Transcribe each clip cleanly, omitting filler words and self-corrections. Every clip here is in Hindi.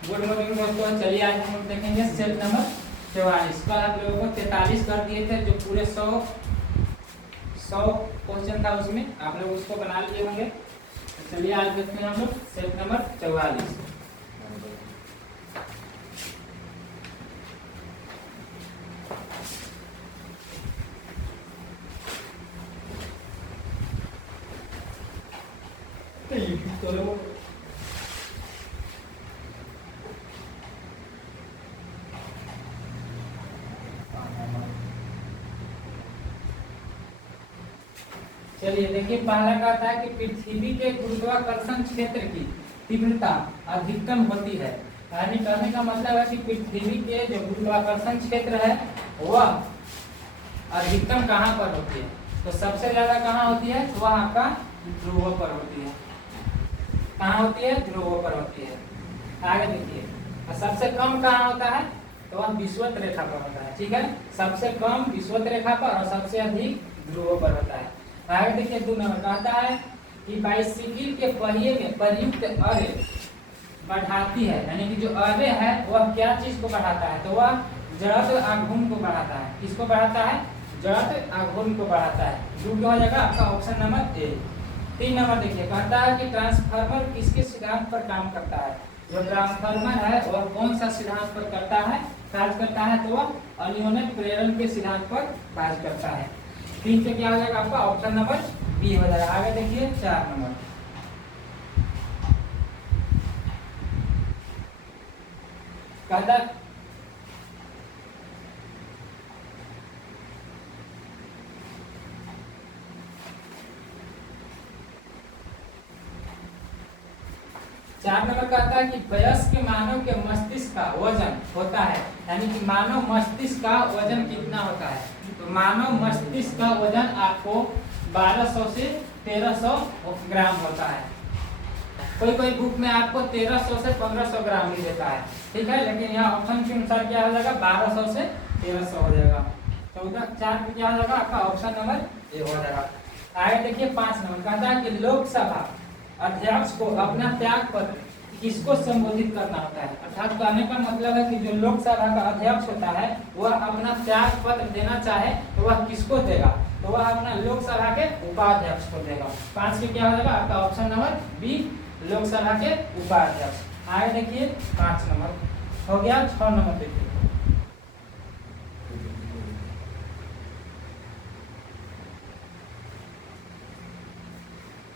गुड मॉर्निंग दोस्तों। चलिए आज हम देखेंगे सेट नंबर 44। कल आप लोगों को 43 कर दिए थे, जो पूरे 100 क्वेश्चन था, उसमें आप लोग उसको बना लिए होंगे। तो चलिए आज देखते हैं हम लोग सेट नंबर 44। चलिए देखिए, पहला कहता है कि पृथ्वी के गुरुत्वाकर्षण क्षेत्र की तीव्रता अधिकतम होती है। यानी कहने का मतलब है कि पृथ्वी के जो गुरुत्वाकर्षण क्षेत्र है वह अधिकतम कहाँ पर होती है। तो सबसे ज्यादा कहाँ होती है, वह आपका ध्रुवों पर होती है। कहाँ होती है, ध्रुवों पर होती है। आगे देखिए, और सबसे कम कहाँ होता है, तो वह विषुवत रेखा पर होता है। ठीक है, सबसे कम विषुवत रेखा पर और सबसे अधिक ध्रुवों पर होता है। आगे देखिए, 2 नंबर कहता है कि बाइसिकल के पहिए में प्रयुक्त अरे बढ़ाती है। यानी कि जो अरे है वह क्या चीज को बढ़ाता है, तो वह जड़त्व आघूर्ण को बढ़ाता है। किसको बढ़ाता है, जड़त्व आघूर्ण को बढ़ाता है। जो हो जाएगा आपका ऑप्शन नंबर ए। 3 नंबर देखिए, कहता है कि ट्रांसफार्मर किसके सिद्धांत पर काम करता है। जो ट्रांसफार्मर है वह कौन सा सिद्धांत पर करता है, कार्य करता है, तो वह अनियमित प्रेरण के सिद्धांत पर कार्य करता है। 3 से क्या हो जाएगा आपका ऑप्शन नंबर बी हो जाएगा। आगे देखिए 4 नंबर कहता 4 नंबर कहता है कि वयस्क मानव के मस्तिष्क का वजन होता है। यानी कि मानव मस्तिष्क का वजन कितना होता है, तो मानव मस्तिष्क का वजन आपको 1200 से 1300 ग्राम होता है। कोई कोई बुक में आपको 1300 से 1500 ग्राम ही देता है। ठीक है, लेकिन यहाँ ऑप्शन के अनुसार क्या हो जाएगा, 1200 से 1300 हो जाएगा। तो उधर 4 पे क्या हो जाएगा आपका ऑप्शन नंबर ए हो जाएगा। आगे देखिए 5 नंबर कहता है कि लोकसभा अध्यक्ष को अपना त्याग पत्र किसको संबोधित करना होता है। अर्थात कहने का मतलब है कि जो लोकसभा का अध्यक्ष होता है वह अपना त्याग पत्र देना चाहे तो वह किसको देगा, तो वह अपना लोकसभा के उपाध्यक्ष को देगा। 5 के क्या हो जाएगा आपका ऑप्शन नंबर बी, लोकसभा के उपाध्यक्ष। आगे देखिए 5 नंबर हो गया। 6 नंबर देखिए,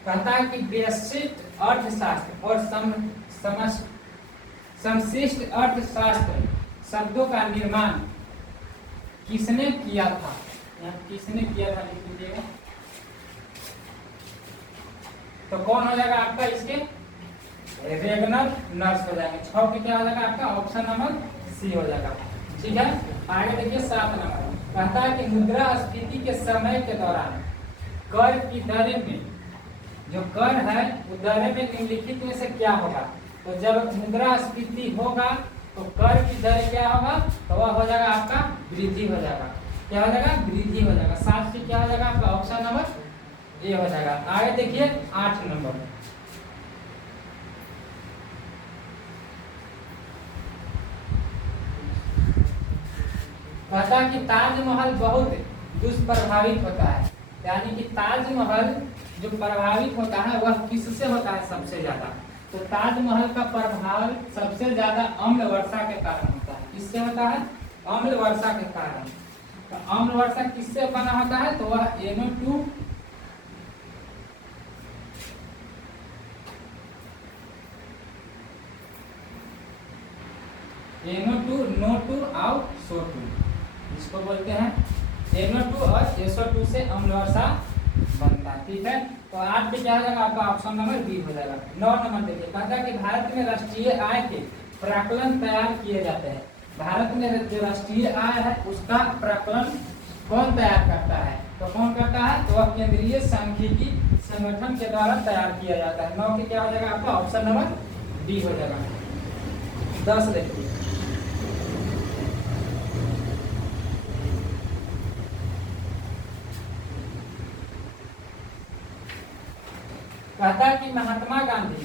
कहता है कि व्यवस्थित अर्थशास्त्र और समशिष्ट अर्थशास्त्र शब्दों का निर्माण किसने किया था। यहाँ किसने किया था लिख लीजिएगा। तो कौन हो जाएगा आपका, इसके रेगनर नर्स हो जाएंगे। 6 के क्या हो जाएगा आपका ऑप्शन नंबर सी हो जाएगा। ठीक है, आगे देखिए 7 नंबर कहता है कि मुद्रास्फीति के समय के दौरान कर की दरें में, जो कर है वो दरें में निम्नलिखित में से क्या होगा। तो जब मुद्रास्फीति होगा तो कर की दर क्या होगा, तो वह हो जाएगा आपका वृद्धि हो जाएगा। क्या हो जाएगा, वृद्धि हो जाएगा। 7 से क्या हो जाएगा आपका ऑप्शन नंबर ए हो जाएगा। आगे देखिए 8 नंबर कहता है कि ताजमहल बहुत दुष्प्रभावित होता है। यानी कि ताजमहल जो प्रभावित होता है वह किससे होता है सबसे ज्यादा, तो ताजमहल का प्रभाव सबसे ज्यादा अम्ल वर्षा के कारण होता है। किससे होता है, अम्ल वर्षा के कारण। तो अम्ल वर्षा किससे बना होता है, तो वह NO2 NO2 और SO2 जिसको बोलते हैं NO2 और SO2 से अम्ल वर्षा बनता है। ठीक है, तो 8 पे क्या हो जाएगा आपका ऑप्शन नंबर बी हो जाएगा। 9 नंबर देखिए, कहता है कि भारत में राष्ट्रीय आय के प्राकलन तैयार किए जाते हैं। भारत में जो राष्ट्रीय आय है उसका प्राकलन कौन तैयार करता है, तो कौन करता है, तो वह केंद्रीय सांख्यिकी संगठन के द्वारा तैयार किया जाता है। 9 के क्या हो जाएगा आपका ऑप्शन नंबर डी हो जाएगा। 10 देखिए, कहता है कि महात्मा गांधी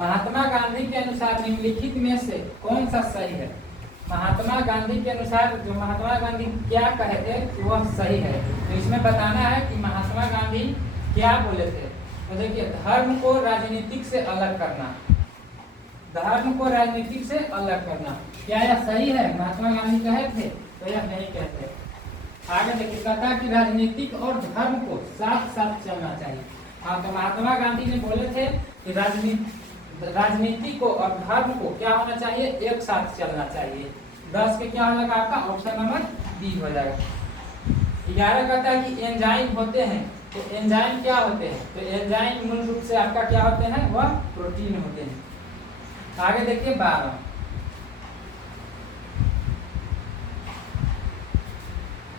महात्मा गांधी के अनुसार निम्नलिखित में से कौन सा सही है? महात्मा गांधी के अनुसार जो महात्मा गांधी क्या कहे थे वह सही है। तो इसमें बताना है कि महात्मा गांधी क्या बोले थे। तो देखिए, धर्म को राजनीतिक से अलग करना, धर्म को राजनीतिक से अलग करना, क्या यह सही है? महात्मा गांधी कहे थे तो यह नहीं कहते। आगे देखिए, कहता कि राजनीतिक और धर्म को साथ साथ चलना चाहिए। हाँ, तो महात्मा गांधी ने बोले थे कि राजनीति को और धर्म को क्या होना चाहिए? एक साथ चलना चाहिए। 10 के क्या हो जाएगा आपका? ऑप्शन नंबर बी हो जाएगा। 11 कहता है कि एंजाइम होते हैं। तो एंजाइम क्या होते हैं? तो एंजाइम मूल रूप से आपका क्या होते हैं? वह प्रोटीन होते हैं। आगे देखिए 12,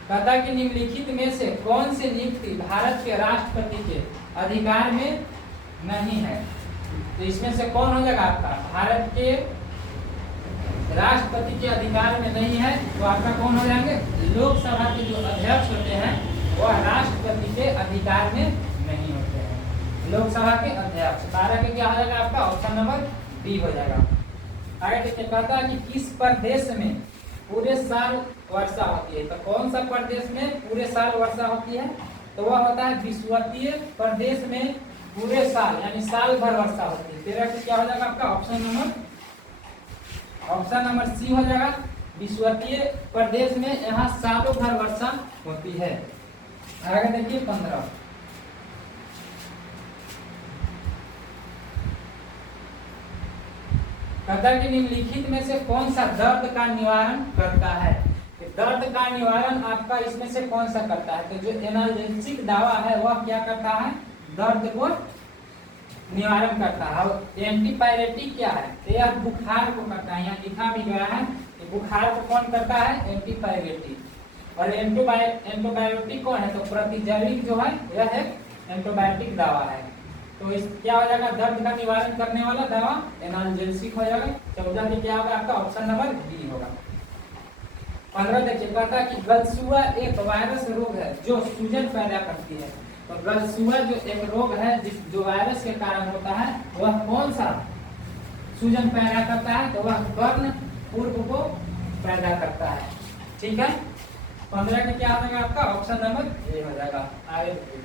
कहता कि निम्नलिखित में से कौन सी नियुक्ति भारत के राष्ट्रपति के अधिकार में नहीं है? तो इसमें से कौन हो जाएगा आपका? भारत के राष्ट्रपति के अधिकार में नहीं है तो आपका कौन हो जाएंगे? लोकसभा के जो अध्यक्ष होते हैं वह राष्ट्रपति के अधिकार में नहीं होते हैं। लोकसभा के अध्यक्ष 12 के क्या हो जाएगा आपका? ऑप्शन नंबर बी हो जाएगा। आगे देखिए, कहता है कि किस प्रदेश में पूरे साल वर्षा होती है? तो कौन सा प्रदेश में पूरे साल वर्षा होती है? तो वह होता है विषुवतीय प्रदेश में पूरे साल यानी साल भर वर्षा होती है। 13 के क्या हो जाएगा आपका? ऑप्शन नंबर सी हो जाएगा। विषुवतीय प्रदेश में यहाँ सालों भर वर्षा होती है। आगे देखिए 15, कहता है कि निम्नलिखित में से कौन सा दर्द का निवारण करता है? दर्द का निवारण आपका इसमें से कौन सा करता है? तो जो एनाल्जेसिक दवा है वह क्या करता है? दर्द को निवारण करता है। और एंटीपायरेटिक क्या है? तो यह बुखार को करता है। यहाँ लिखा भी गया है कि बुखार को कौन करता है? एंटीपायरेटिक। और एंटीबायोटिक कौन है? तो प्रतिजैविक जो है यह एक एंटीबायोटिक दवा है। तो इस क्या हो जाएगा? दर्द का निवारण करने वाला दवा एनाल्जेसिक हो जाएगा। 14 के क्या होगा आपका? ऑप्शन नंबर बी होगा। 15 देखिए, कहता है कि गलसुआ एक वायरस रोग है जो सूजन पैदा करती है। तो गलसुआ जो एक रोग है जो वायरस के कारण होता है वह कौन सा सूजन पैदा करता है? तो वह कर्ण पूर्व को पैदा करता है। ठीक है, 15 के क्या हो जाएगा आपका? ऑप्शन नंबर ए हो जाएगा। आगे देखिए,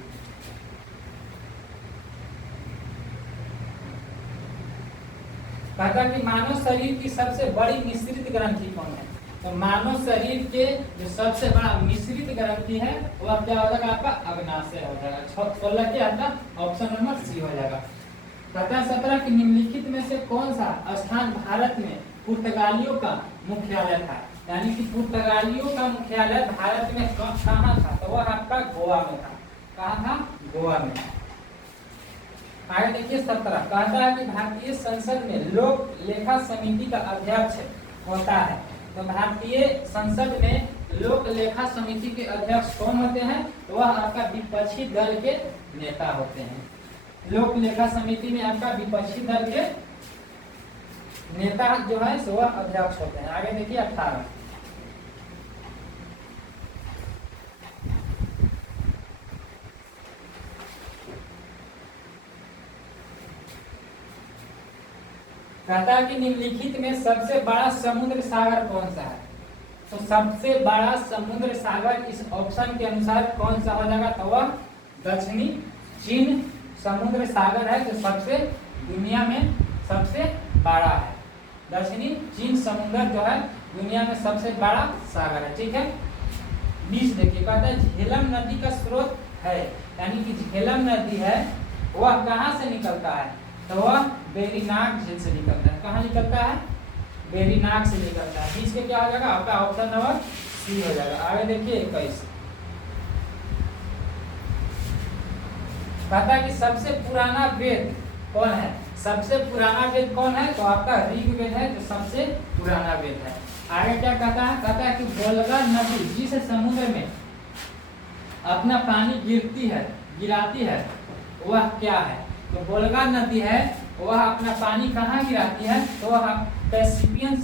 कहता कि मानव शरीर की सबसे बड़ी मिश्रित ग्रंथि कौन है? तो मानव शरीर के जो सबसे बड़ा मिश्रित ग्रंथि है वह क्या हो जाएगा आपका? अग्नाशय हो जाएगा। 16 के आता ऑप्शन नंबर सी हो जाएगा। कहता 17 कि निम्नलिखित में से कौन सा स्थान भारत में पुर्तगालियों का मुख्यालय था? यानी कि पुर्तगालियों का मुख्यालय भारत में कहाँ था? तो वह आपका गोवा में था। कहाँ था? गोवा में। आगे देखिए 17, कहता है कि भारतीय संसद में लोक लेखा समिति का अध्यक्ष होता है। तो भारतीय संसद में लोक लेखा समिति के अध्यक्ष कौन होते हैं? तो वह आपका विपक्षी दल के नेता होते हैं। लोक लेखा समिति में आपका विपक्षी दल के नेता जो है सो वह अध्यक्ष होते हैं। आगे देखिए 18, कहता है कि निम्नलिखित में सबसे बड़ा समुद्र सागर कौन सा है? तो सबसे बड़ा समुद्र सागर इस ऑप्शन के अनुसार कौन सा हो जाएगा? तो वह दक्षिणी चीन समुद्र सागर है जो सबसे दुनिया में सबसे बड़ा है। दक्षिणी चीन समुद्र जो है दुनिया में सबसे बड़ा सागर है। ठीक है, 20 देखिए, कहता है झेलम नदी का स्रोत है, यानी कि झेलम नदी है वह कहाँ से निकलता है? तो वह वेरीनाग झील से निकलता है। कहाँ निकलता है? वेरीनाग से निकलता है। 20 के क्या हो जाएगा आपका? ऑप्शन नंबर सी हो जाएगा। आगे देखिए 21, कहता है कि सबसे पुराना वेद कौन है? सबसे पुराना वेद कौन है? तो आपका ऋग्वेद है जो सबसे पुराना वेद है। आगे क्या कहता है? कहता है कि वोल्गा नदी जिस समुद्र में अपना पानी गिराती है वह क्या है? तो वोल्गा नदी है वह अपना पानी कहाँ गिराती है? तो वह कैस्पियन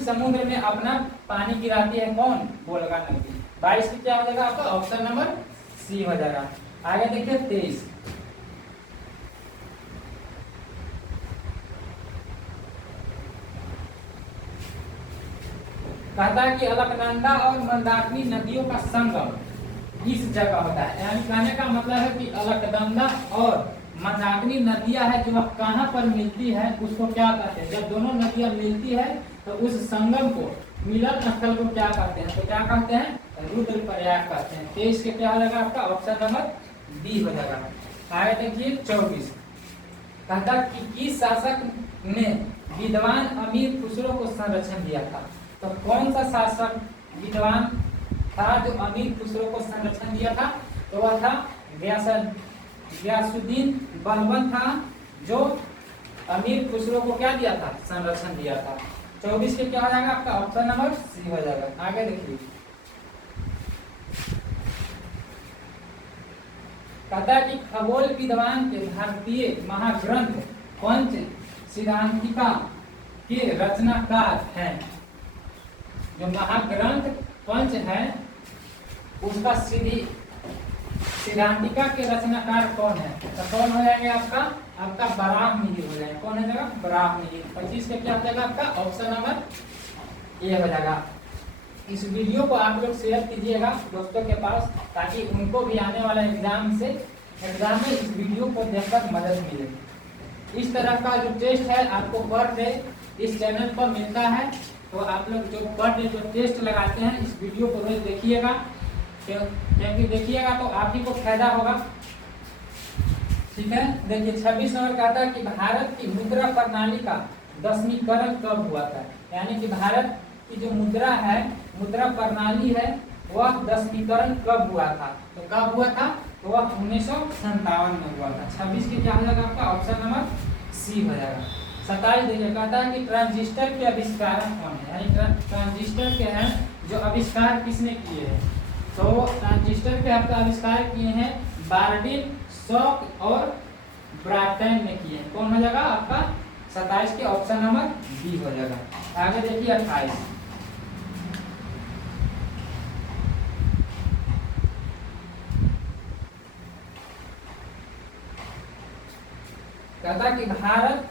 समुद्र में अपना पानी गिराती है। कौन? वोल्गा नदी। 22 की क्या हो जाएगा आपका? ऑप्शन नंबर सी हो जाएगा। आगे देखिए 23, कहता है कि अलकनंदा और मंदाकिनी नदियों का संगम इस जगह होता है। यानी कहने का मतलब है कि अलकनंदा और मंदाकिनी नदियां है जो कहाँ पर मिलती है उसको क्या कहते हैं। जब दोनों नदियां मिलती है तो उस संगम को, मिलन स्थल को क्या कहते हैं, तो क्या कहते हैं, रुद्रप्रयाग कहते हैं। 23 के क्या हो जाएगा आपका ऑप्शन नंबर बी हो जाएगा। आगे देखिए 24, कहता कि किस शासक ने विद्वान अमीर खुसरो को संरक्षण दिया था। तो कौन सा शासक विद्वान था जो अमीर खुसरो को संरक्षण दिया था, तो वह था गयासुद्दीन बलबन था जो अमीर खुसरो को क्या दिया था, संरक्षण दिया था। 24 के क्या हो जाएगा आपका ऑप्शन नंबर सी हो जाएगा। आगे देखिए कहता है कि खगोल विद्वान के भारतीय महाग्रंथ पंच सिद्धांतिका के रचनाकार हैं। जो महाग्रंथ पंच है उसका सिद्धांतिका के रचनाकार कौन है, तो कौन हो जाएंगे आपका बराहमिहिर हो जाएगा। कौन हो जाएगा, बराहमिहिर। 25 के क्या हो जाएगा आपका ऑप्शन नंबर ए हो जाएगा। इस वीडियो को आप लोग शेयर कीजिएगा दोस्तों के पास ताकि उनको भी आने वाला एग्जाम में इस वीडियो को देखकर मदद मिले। इस तरह का जो टेस्ट है आपको पर डे इस चैनल पर मिलता है। तो आप लोग जो पर डे जो टेस्ट लगाते हैं इस वीडियो को रोज देखिएगा, क्योंकि देखिएगा तो आप ही को फायदा होगा। ठीक है, देखिए 26 नंबर कहता है कि भारत की मुद्रा प्रणाली का 10वीकरण कब हुआ था। यानी कि भारत की जो मुद्रा है, मुद्रा प्रणाली है, वह 10वीकरण कब हुआ था, तो कब हुआ था, तो वह 1957 में हुआ था। 26 के क्या हो जाएगा आपका ऑप्शन नंबर सी हो जाएगा। 27 देखिए कहता है कि ट्रांजिस्टर के आविष्कारक कौन है। यानी ट्रांजिस्टर के हैं जो आविष्कार किसने किए हैं, तो ट्रांजिस्टर के आपका आविष्कार किए हैं बार्डिन, शॉक और ब्राटन ने किए हैं। कौन हो जाएगा आपका 27 के ऑप्शन नंबर बी हो जाएगा। आगे देखिए 28, कहता कि भारत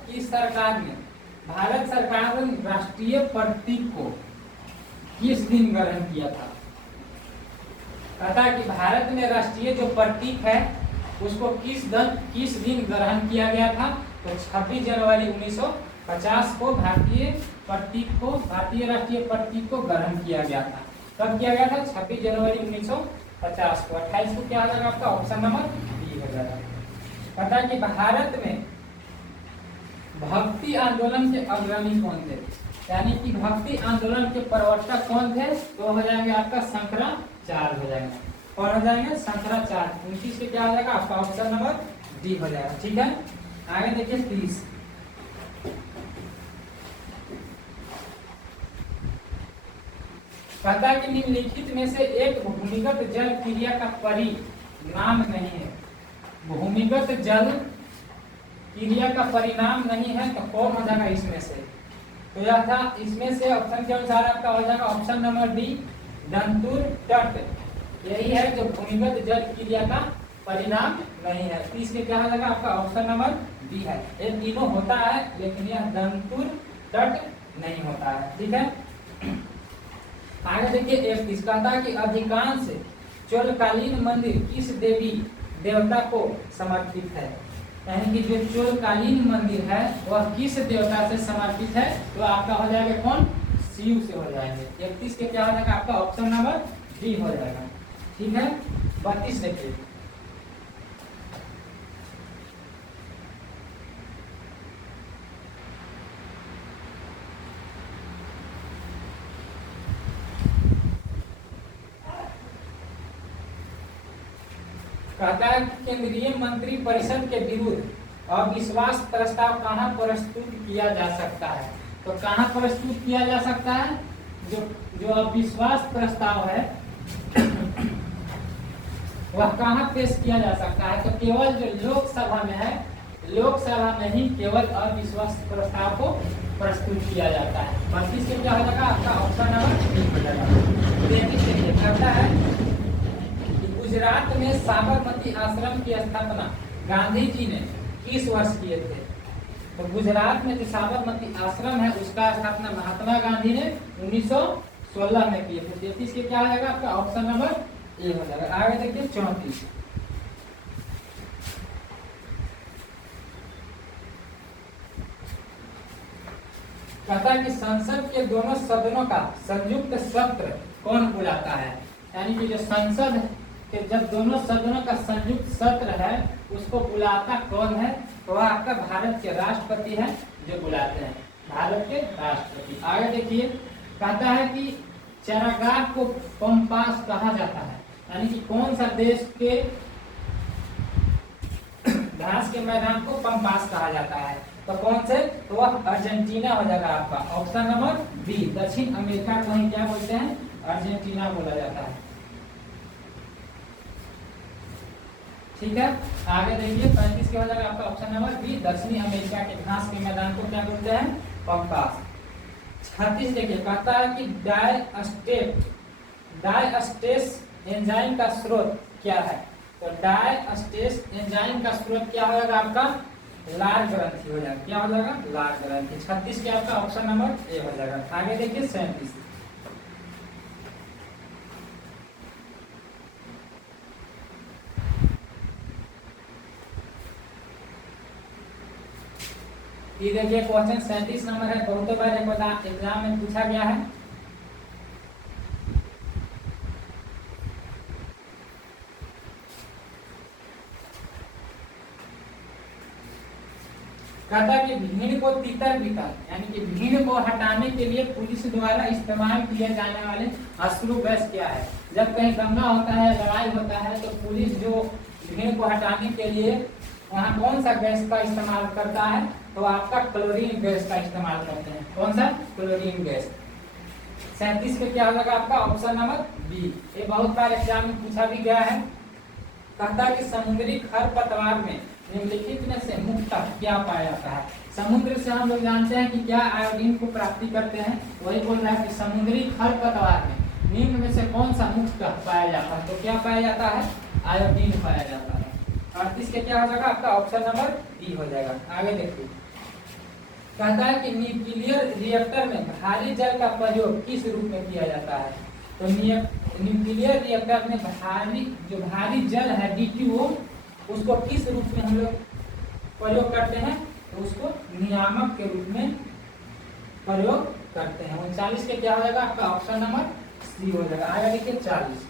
सरकार ने राष्ट्रीय प्रतीक को किस दिन ग्रहण किया था। कहता है कि भारत में राष्ट्रीय जो प्रतीक है उसको किस दिन ग्रहण किया गया था, तो 26 जनवरी 1950 को भारतीय राष्ट्रीय प्रतीक को ग्रहण किया गया था। कब किया गया था, 26 जनवरी 1950 को। 28 को क्या हो जाएगा आपका ऑप्शन नंबर बी हो जाएगा। कहता है कि भारत में भक्ति आंदोलन के अग्रणी कौन थे। यानी कि भक्ति आंदोलन के प्रवर्तक कौन थे, तो हो जाएंगे आपका शंकराचार्य हो जाएंगे। कौन हो जाएंगे, शंकराचार्य। 29 के क्या हो जाएगा आपका ऑप्शन नंबर डी हो जाएगा। ठीक है, आगे देखिए 30, कहता है कि निम्नलिखित में से एक भूमिगत जल क्रिया का परिणाम नहीं है। भूमिगत जल क्रिया का परिणाम नहीं है तो कौन हो जाएगा इसमें से, तो यह था इसमें से ऑप्शन के अनुसार आपका हो जाएगा ऑप्शन नंबर डी दंतुर तट। यही है जो भूमिगत जल क्रिया का परिणाम नहीं है। 30 के क्या हो जाएगा आपका ऑप्शन नंबर डी है। ये तीनों होता है लेकिन यह दंतुर तट नहीं होता है। ठीक है, आगे देखिए 31 कहता है कि अधिकांश चोलकालीन मंदिर किस देवी देवता को समर्पित है। यानी कि जो चोलकालीन मंदिर है वह किस देवता से समर्पित है, तो आपका हो जाएगा कौन, शिव से हो जाएंगे। 31 के क्या हो जाएगा आपका ऑप्शन नंबर डी हो जाएगा। ठीक है, 32 देखिए कहता है केंद्रीय मंत्री परिषद के विरुद्ध अविश्वास प्रस्ताव कहाँ प्रस्तुत किया जा सकता है। तो कहाँ प्रस्तुत किया जा सकता है, जो अविश्वास प्रस्ताव है वह कहाँ पेश किया जा सकता है, तो केवल जो लोकसभा में है, लोकसभा में ही केवल अविश्वास प्रस्ताव को प्रस्तुत किया जाता है। 32 के क्या हो जाएगा आपका ऑप्शन नंबर हो जाएगा। 33 करता है गुजरात में साबरमती आश्रम की स्थापना गांधी जी ने किस वर्ष किए थे। तो गुजरात में जो साबरमती आश्रम है उसका स्थापना महात्मा गांधी ने 16 में किए, तो 33 के क्या हो जाएगा आपका ऑप्शन नंबर ए हो जाएगा। आगे देखिए 34, कहता है कि संसद के दोनों सदनों का संयुक्त सत्र कौन बुलाता है, यानी कि जो संसद के जब दोनों सदनों का संयुक्त सत्र है उसको बुलाता कौन है, तो वह आपका भारत के राष्ट्रपति है जो बुलाते हैं, भारत के राष्ट्रपति। आगे देखिए, कहता है कि चरागाह को पंपास कहा जाता है, यानी कि कौन सा देश के घास के मैदान को पंपास कहा जाता है, तो कौन से, तो वह अर्जेंटीना हो जाएगा आपका ऑप्शन नंबर बी। दक्षिण अमेरिका को ही क्या बोलते हैं, अर्जेंटीना बोला जाता है। ठीक है, आगे देखिए 35 के हो जाएगा आपका ऑप्शन नंबर बी, दक्षिणी अमेरिका के घास के मैदान को क्या बोलते हैं, पंपास। 36 देखिए, कहता है कि डायस्टेस एंजाइम का स्रोत क्या है, तो डायस्टेस एंजाइम का स्रोत क्या हो जाएगा आपका लाल ग्रंथि हो जाएगा, क्या हो जाएगा लाल ग्रंथि। 36 के आपका ऑप्शन नंबर ए हो जाएगा। आगे देखिए 37, ये देखिए क्वेश्चन 37 नंबर है, बहुत बार एक बार एग्जाम में पूछा गया है। कहता है कि भीड़ को तितर बितर, यानी कि भीड़ को हटाने के लिए पुलिस द्वारा इस्तेमाल किए जाने वाले अश्रु गैस क्या है। जब कहीं दंगा होता है, लड़ाई होता है, तो पुलिस जो भीड़ को हटाने के लिए वहाँ कौन सा गैस का इस्तेमाल करता है, तो आपका क्लोरीन गैस का इस्तेमाल करते हैं। कौन सा, क्लोरीन गैस। 37 पे क्या हो जाएगा आपका ऑप्शन नंबर बी। ये बहुत बार एग्जाम में पूछा भी गया है। कहता है कि समुद्री खरपतवार में निम्नलिखित में से मुख्यतः क्या पाया जाता है। समुद्र से हम लोग जानते हैं कि क्या आयोडीन को प्राप्ति करते हैं, वही बोल रहा है कि समुद्री खरपतवार में निम्न में से कौन सा मुख्यतः पाया जाता है, तो क्या पाया जाता है, आयोडीन पाया जाता है। 38 के क्या हो जाएगा आपका ऑप्शन नंबर डी हो जाएगा। आगे देखिए, कहता है कि न्यूक्लियर रिएक्टर में भारी जल का प्रयोग किस रूप में किया जाता है, तो न्यूक्लियर रिएक्टर में भारी जल है D2O, उसको किस रूप में हम लोग प्रयोग करते हैं, तो उसको नियामक के रूप में प्रयोग करते हैं। 39 के क्या हो जाएगा आपका ऑप्शन नंबर सी हो जाएगा। आगे देखिए 40,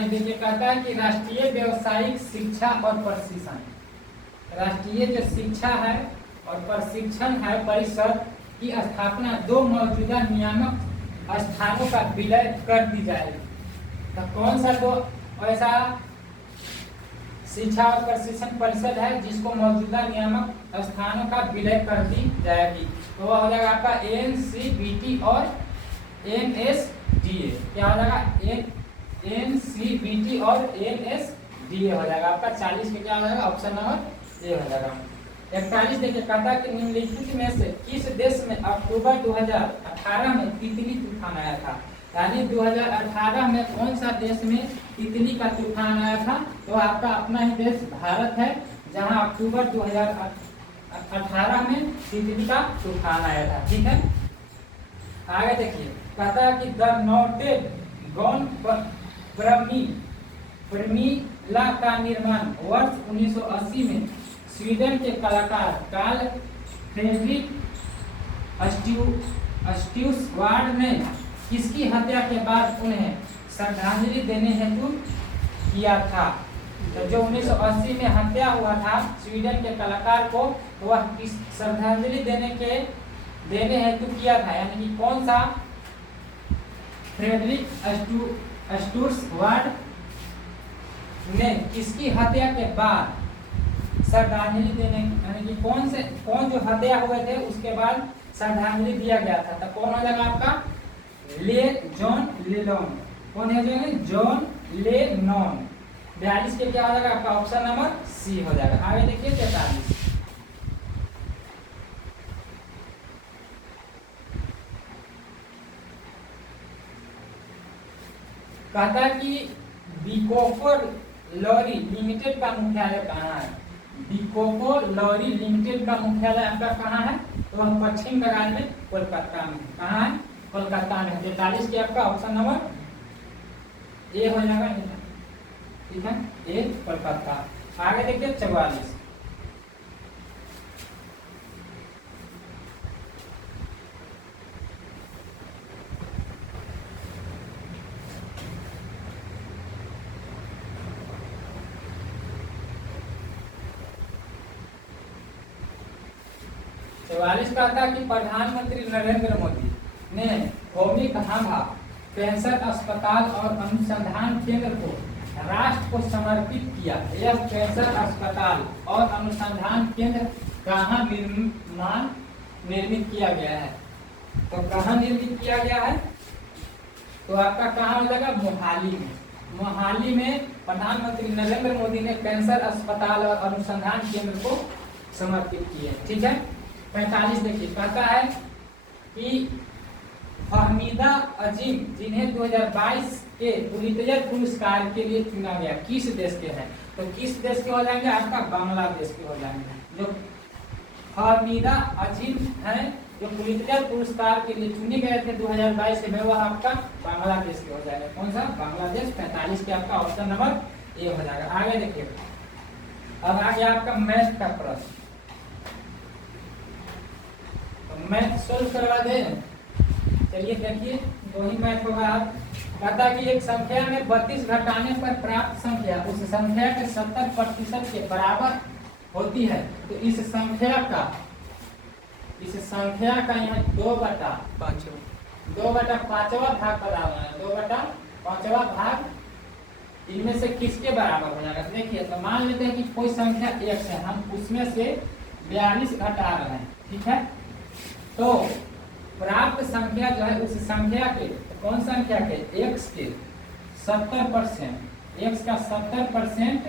देखिए, कहता है कि राष्ट्रीय व्यावसायिक शिक्षा और प्रशिक्षण, राष्ट्रीय जो शिक्षा है और प्रशिक्षण है परिषद की स्थापना दो मौजूदा नियामक स्थानों का विलय कर दी जाएगी। तो कौन सा दो ऐसा शिक्षा और प्रशिक्षण परिषद है जिसको मौजूदा नियामक स्थानों का विलय कर दी जाएगी, तो वह हो जाएगा आपका NCBT और NSDA। क्या हो जाएगा, NCBT और NSDA हो जाएगा आपका। 40 के क्या हो जाएगा ऑप्शन नंबर ए हो जाएगा। 41 देखिए, कहता है कि निम्नलिखित में से किस देश में अक्टूबर 2018 में तितली तूफान आया था, यानी 2018 में कौन सा देश में तितली का तूफान आया था, तो आपका अपना ही देश भारत है, जहां अक्टूबर 2018 में तितली का तूफान आया था। ठीक है, आगे देखिए, कहता है कि द नोटेड गॉन प्रमिला का निर्माण वर्ष 1980 में स्वीडन के कलाकार कार्ल फ्रेडरिक स्ट्यूसवार्ड ने किसकी हत्या के बाद उन्हें श्रद्धांजलि देने हेतु किया था। तो जो 1980 में हत्या हुआ था स्वीडन के कलाकार को, वह किस श्रद्धांजलि देने हेतु किया था, यानी कि कौन सा, फ्रेडरिक स्ट्यूसवार्ड ने किसकी हत्या के बाद श्रद्धांजलि देने, यानी कि कौन जो हत्या हुए थे उसके बाद श्रद्धांजलि दिया गया था, तो कौन हो जाएगा आपका जॉन लेनॉन। कौन है जो, जॉन लेनॉन। 42 के क्या हो जाएगा आपका ऑप्शन नंबर सी हो जाएगा। आगे देखिए 43, कहता है कि बिकोको लॉरी लिमिटेड का मुख्यालय कहाँ है। बिकोको लॉरी लिमिटेड का मुख्यालय आपका कहाँ है, तो हम पश्चिम बंगाल में कोलकाता में। कहाँ है, कोलकाता में। 43 के आपका ऑप्शन नंबर ए हो जाएगा, ठीक है, ए कोलकाता। आगे देखिए 44, कहता है कि प्रधानमंत्री नरेंद्र मोदी ने होमी भाभा कैंसर अस्पताल और अनुसंधान केंद्र को राष्ट्र को समर्पित किया। यह कैंसर अस्पताल और अनुसंधान केंद्र कहाँ निर्मित किया गया है, तो कहाँ निर्मित किया गया है, तो आपका कहाँ हो जाएगा, मोहाली में। मोहाली में प्रधानमंत्री नरेंद्र मोदी ने कैंसर अस्पताल और अनुसंधान केंद्र को समर्पित किया, ठीक है। 45 देखिए, कहता है कि फहमीदा अजीम जिन्हें 2022 के पुलित्जर पुरस्कार के लिए चुना गया, किस देश के हैं, तो किस देश के हो जाएंगे आपका बांग्लादेश के हो जाएंगे। जो फहमीदा अजीम हैं जो पुलित्जर पुरस्कार के लिए चुने गए थे 2022 में, वह आपका बांग्लादेश के हो जाएगा। कौन सा, बांग्लादेश। 45 के आपका ऑप्शन नंबर ए हो जाएगा। आगे देखिए, अब आगे आपका मैथ का प्रश्न, मैथ सोल्व करवा दे। चलिए देखिए, दो ही मैथ होगा। आप कहता है कि एक संख्या में 32 घटाने पर प्राप्त संख्या उस संख्या के 70% के बराबर होती है, तो इस संख्या का यहाँ 2/5वां भाग बराबर है। 2/5वां भाग इनमें से किसके बराबर हो जाएगा। देखिए, तो मान लेते हैं कि कोई संख्या x है, हम उसमें से 42 घटा रहे हैं, ठीक है। तो प्राप्त संख्या जो है उस संख्या के, कौन संख्या के, x के 70%, x का 70%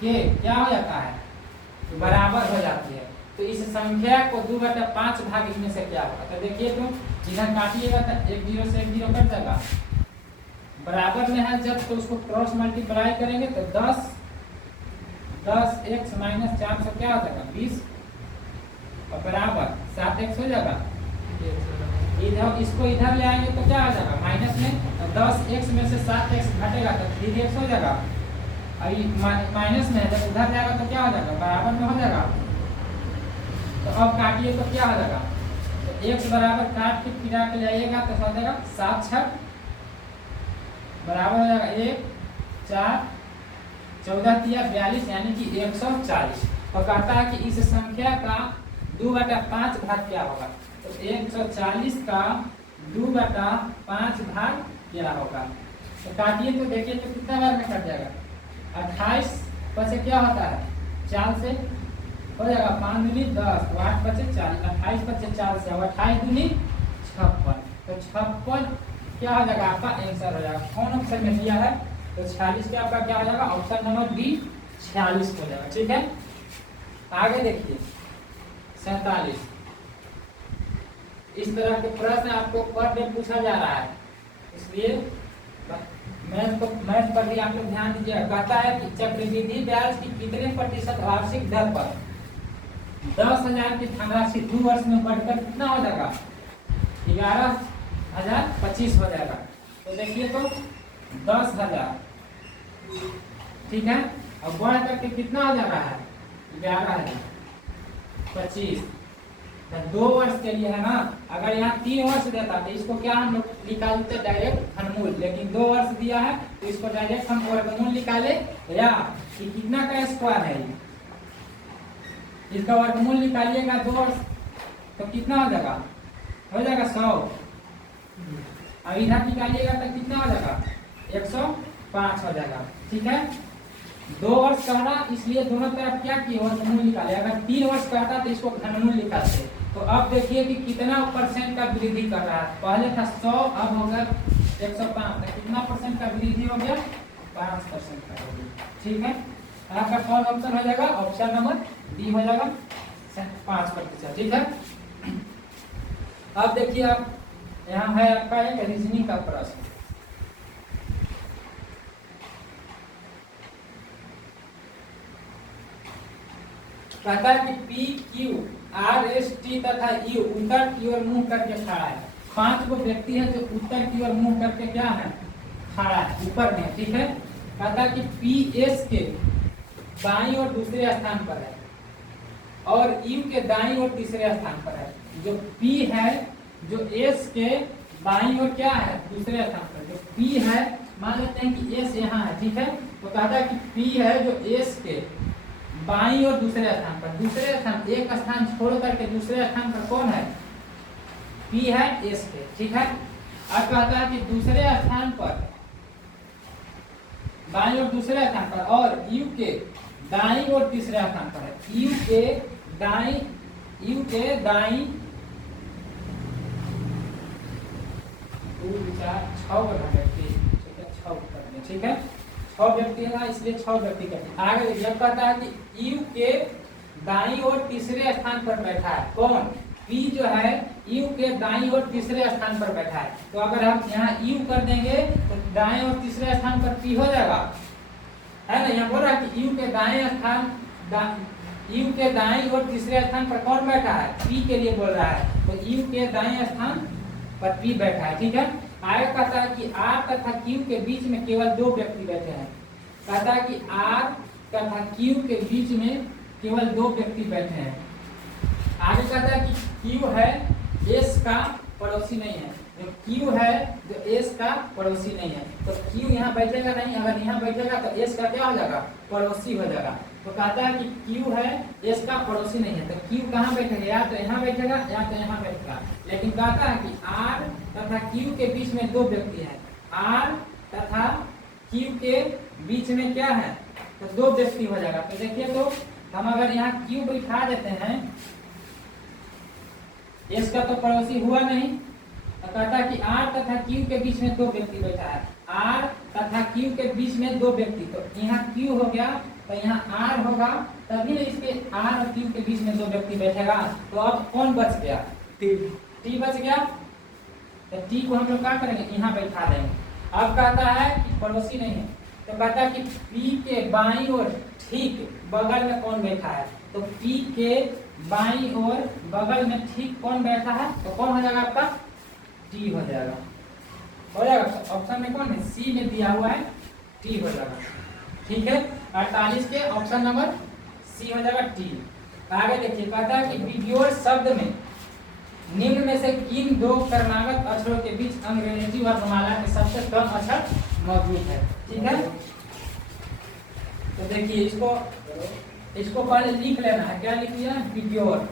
के क्या हो जाता है, तो बराबर हो जाती है। तो इस संख्या को 2/5 भाग इसमें से क्या होगा, तो देखिए, तो इधर काटिएगा तो 1 0 से 1 0 कट जाएगा। बराबर में है जब, तो उसको क्रॉस मल्टीप्लाई करेंगे तो 10x - 4 से क्या हो जाएगा 20 और बराबर 7x हो जाएगा। इधर इसको इधर ले आएंगे तो क्या आ जाएगा माइनस में, तो 10x में से 7x घटेगा तो 3x हो जाएगा। अभी माइनस में जब उधर जाएगा तो क्या हो जाएगा, बराबर में हो जाएगा। तो अब काटिए तो क्या हो जाएगा, तो x बराबर काट के फिरा के जाइएगा तो हो जाएगा 7 6 बराबर हो जाएगा 1 4 14 3 42 यानी कि 140। तो कहता है कि इस संख्या का 2/5 भाग क्या होगा, तो 140 का 2/5 भाग क्या होगा। तो काटिए तो देखिए तो कितना बार में कट जाएगा, 28 पर से क्या होता है 4 से हो जाएगा 5 दूनी 10, 8 पर से 40, 28 पर से 4 से 28 दूनी 56। तो 56 क्या हो जाएगा आपका आंसर हो जाएगा। कौन ऑप्शन में दिया है, तो 46 का आपका क्या हो जाएगा, ऑप्शन नंबर बी 46 हो जाएगा, ठीक है। आगे देखिए 47, इस तरह के प्रश्न आपको पर डे पूछा जा रहा है, इसलिए मैथ पर भी आप लोग ध्यान दीजिएगा। कहता है कि चक्रवृद्धि ब्याज की कितने प्रतिशत वार्षिक दर पर 10,000 की धनराशि 2 वर्ष में बढ़कर कितना हो जाएगा, 11,025 हो जाएगा। तो देखिए तो 10,000, ठीक है, अब बढ़ करके कितना हो जा रहा है 11,025। 2 वर्ष के लिए है ना। अगर यहाँ 3 वर्ष देता तो इसको क्या हम लोग निकालते डायरेक्ट घनमूल, लेकिन 2 वर्ष दिया है तो इसको डायरेक्ट हम वर्गमूल निकाले, या कि कितना का स्क्वायर है, इसका वर्गमूल निकालिएगा 2 वर्ष तो कितना हो जाएगा, 100। अब इधर निकालिएगा तो कितना हो जाएगा 105 हो जाएगा, ठीक है। 2 वर्ष कहना, इसलिए दोनों तरफ क्या किए वर्गमूल निकाले। अगर 3 वर्ष कहता तो इसको घनमूल निकालते। तो अब देखिए कि कितना % का वृद्धि कर रहा है, पहले था 100 अब हो गया 105, तो कितना % का वृद्धि हो गया 5% का होगी। ठीक है, आपका कौन ऑप्शन हो जाएगा? ऑप्शन नंबर डी हो जाएगा 5%। ठीक है, अब देखिए आप यहाँ है आपका एक रीजनिंग का प्रश्न। कहता है कि P Q R S T तथा यू उत्तर की ओर मुंह करके खड़ा है। 5 गो व्यक्ति है जो उत्तर की ओर मुंह करके क्या है? खड़ा है, ऊपर में। ठीक है, कहता है कि पी एस के बाईं और दूसरे स्थान पर है और यू के दाईं और तीसरे स्थान पर है। जो पी है, जो एस के बाईं और क्या है? दूसरे स्थान पर। जो पी है, मान लेते हैं कि एस यहाँ है। ठीक है, तो कहता है कि पी है जो एस के बाईं और दूसरे स्थान पर। दूसरे स्थान, एक स्थान छोड़ करके दूसरे स्थान पर कौन है? पी है एस के। ठीक है, अब कहता है कि दूसरे स्थान पर बाईं और दूसरे स्थान पर और यू के दाईं और तीसरे स्थान पर है। यू के दाईं ठीक है, 6 व्यक्ति है ना, इसलिए 6 व्यक्ति करते। आगे जब कहता है कि यू के दाईं और तीसरे स्थान पर बैठा है कौन? पी जो है यू के दाईं और तीसरे स्थान पर बैठा है। तो अगर हम यहाँ यू कर देंगे तो दाएं और तीसरे स्थान पर पी हो जाएगा, है ना। यहाँ बोल रहा है कि यू के दाएं और तीसरे स्थान पर कौन बैठा है? पी के लिए बोल रहा है, तो यू के दाएं स्थान पर पी बैठा है। ठीक है, आगे कहता है कि आर तथा क्यू के बीच में केवल 2 व्यक्ति बैठे हैं। कहता है कि आर तथा क्यू के बीच में केवल 2 व्यक्ति बैठे हैं। आगे कहता है कि क्यू है एस का पड़ोसी नहीं है। जो क्यू है जो एस का पड़ोसी नहीं है, तो क्यू यहाँ बैठेगा नहीं। अगर यहाँ बैठेगा तो एस का क्या हो जाएगा? पड़ोसी हो जाएगा। तो कहता है कि क्यू है एस का पड़ोसी नहीं है, तो क्यू कहाँ बैठेगा? या तो यहाँ बैठेगा या तो यहाँ बैठेगा। लेकिन कहता है कि आर तथा क्यू के बीच में 2 व्यक्ति हैं। आर तथा क्यू के बीच में क्या है? तो 2 व्यक्ति हो जाएगा। तो देखिए, तो हम अगर यहाँ क्यू बैठा देते हैं, एस का तो पड़ोसी हुआ नहीं, तो कहता है कि आर तथा क्यू के बीच में 2 व्यक्ति बैठा है। आर तथा क्यू के बीच में 2 व्यक्ति, तो यहाँ क्यू हो गया तो यहाँ आर होगा, तभी इसके आर और क्यू के बीच में 2 व्यक्ति बैठेगा। तो अब कौन बच गया? टी बच गया। तो टी को हम लोग क्या करेंगे? यहाँ बैठा देंगे। अब कहता है कि पड़ोसी नहीं है, तो कहता है कि पी के बाईं ओर ठीक बगल में कौन बैठा है? तो पी के बाईं ओर बगल में ठीक कौन बैठा है? तो कौन हो जाएगा आपका? टी हो जाएगा। हो जाएगा, तो ऑप्शन में कौन है? सी में दिया हुआ है, टी हो जाएगा। ठीक है, 48 के ऑप्शन नंबर सी हो जाएगा, टी। आगे देखिए, कहता है कि बिग्योर शब्द में निम्न में से किन 2 क्रमागत अक्षरों के बीच अंग्रेजी वर्णमाला के सबसे कम अक्षर मौजूद है? ठीक है, तो देखिए इसको पहले लिख लेना है। क्या लिख लिया? बिग्योर।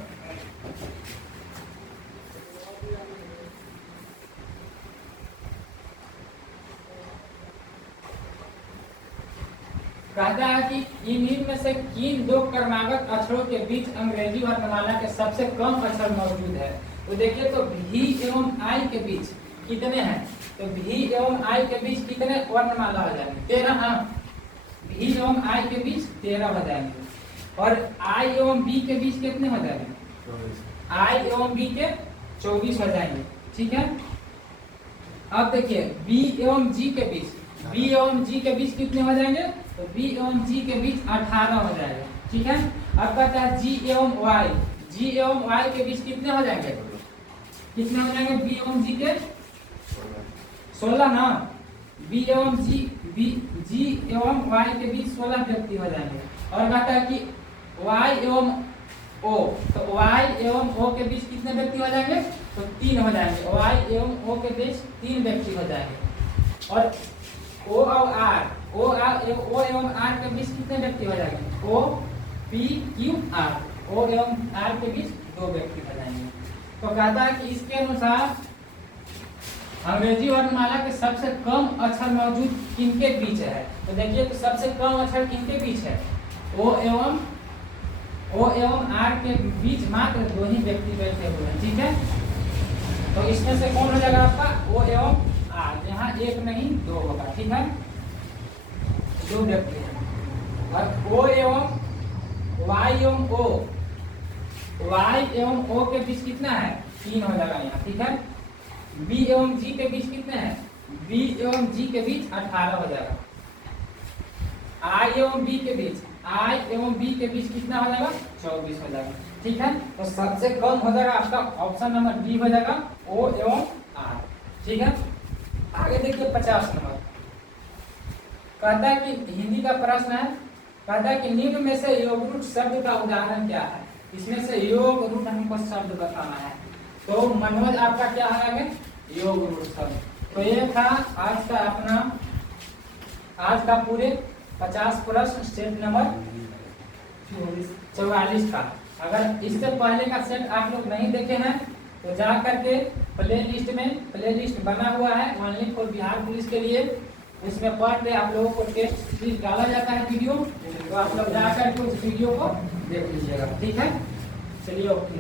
कहता है कि इन्हीं में से किन 2 क्रमागत अक्षरों के बीच अंग्रेजी वर्णमाला के सबसे कम अक्षर मौजूद है? तो देखिए, तो भी एवं आई के बीच कितने हैं? तो भी एवं आई के बीच कितने वर्णमाला हो जाएंगे? 13। हाँ, भी एवं आई के बीच 13 हो जाएंगे। और आई एवं बी के बीच कितने हो जाएंगे? आई एवं बी के 24 हो जाएंगे। ठीक है, अब देखिए बी एवं जी के बीच, बी एवं जी के बीच कितने हो जाएंगे? तो बी एवं जी के बीच 18 हो जाएगा। ठीक है, अब कहता है जी एवं वाई, जी एवं वाई के बीच कितने हो जाएंगे? कितने हो जाएंगे? बी एवं जी के 16 ना। बी एवं जी एवं वाई के बीच 16 व्यक्ति हो जाएंगे। और कहता है कि वाई एवं ओ, तो वाई एवं ओ के बीच कितने व्यक्ति हो जाएंगे? तो 3 हो जाएंगे। वाई एवं ओ के बीच 3 व्यक्ति हो जाएंगे। और ओ और आर, ओ एवं आर के बीच कितने व्यक्ति हो जाएंगे? ओ पी क्यू आर, ओ एवं आर के बीच 2 व्यक्ति हो जाएंगे। तो कहता है कि इसके अनुसार अंग्रेजी वर्णमाला के सबसे कम अक्षर मौजूद किनके बीच है? तो देखिए, तो सबसे कम अक्षर किनके बीच है? ओ एवं आर के बीच मात्र 2 ही व्यक्ति बैठे हुए हैं। ठीक है, तो इसमें से कौन हो जाएगा आपका? ओ एवं आर। यहाँ 1 नहीं 2 होगा। ठीक है, 2 व्यक्ति हैं। और O एवं Y एवं O, Y एवं O के बीच कितना है 3 हो जाएगा यहाँ, ठीक है। B एवं G के बीच कितने हैं, B एवं G के बीच 18 हो जाएगा। I एवं B के बीच, I एवं B के बीच कितना हो जाएगा 24 हो जाएगा, ठीक है। तो सबसे कम हो जाएगा आपका ऑप्शन नंबर डी हो जाएगा O एवं R, ठीक है। आगे देखिए 50 नंबर कहता है कि हिंदी का प्रश्न है, कहता है कि निम्न में से योग रूट शब्द का उदाहरण क्या है। इसमें से योग रूट हमको शब्द बताना है। तो मनोज आपका क्या है योग रूट शब्द। तो ये था आज का अपना आज का पूरे 50 प्रश्न सेट नंबर 44 का। अगर इससे पहले का सेट आप लोग नहीं देखे हैं तो जा करके प्ले लिस्ट बना हुआ है ओनली फॉर बिहार पुलिस के लिए। इसमें पर डे आप लोगों को टेस्ट सीरीज डाला जाता है वीडियो, तो आप लोग जाकर के उस वीडियो को देख लीजिएगा, ठीक है। चलिए ओके।